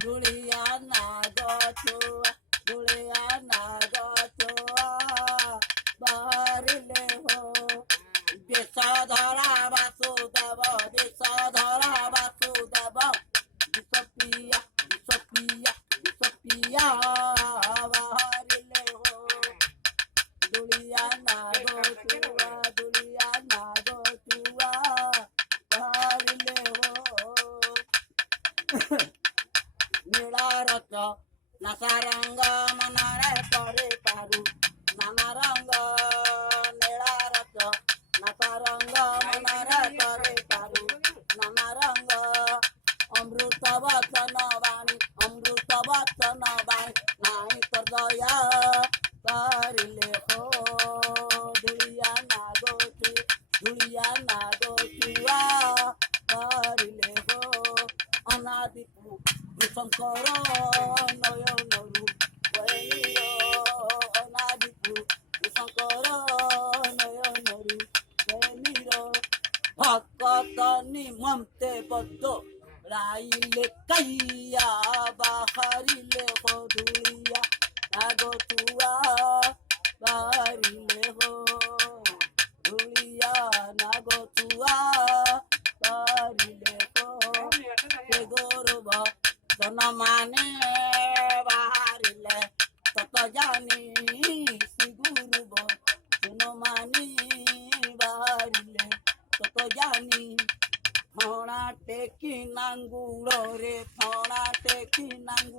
ধুলিয়া নাগছোয়া ধুলিয়া নাগছোয়া বাহারিলে হো দেশ ধরা বাসুদেব দেশ ধরা বাসুদেব বিষপিয়া বিষপিয়া বিষপিয়া বাহারিলে হো ধুলিয়া নাগছোয়া ধুলিয়া নাগছোয়া বাহারিলে হো নীলারত নাসা রঙ্গ মনরে পরে পারু নানা রঙ্গ নীলারত নাসা রঙ্গ মনরে পরে পারু নানা রঙ্গ অমৃত বচন বাণী নাই তোর দয়া পারিলে হো ধুলিয়া নাগচুয়া পারিলে হো অনাদিপু শঙ্কর নয়নরু অনাদিপু শঙ্কর নয়নরু ভকত নিমন্তে বদ্ধ রাইলে কাইয়া বাহারিলে হো ধুলিয়া নাগচুয়া বাহারিলে হো ধুলিয়া নাগচুয়া বাহারিলে হো গৌরব মানে বাহারিলে তত জানি শ্রী গুরুব মানি বাহারিলে তত জানি ফণা টেকি নাঙ্গুড় রে ফণা টেকি নাঙ্গুড়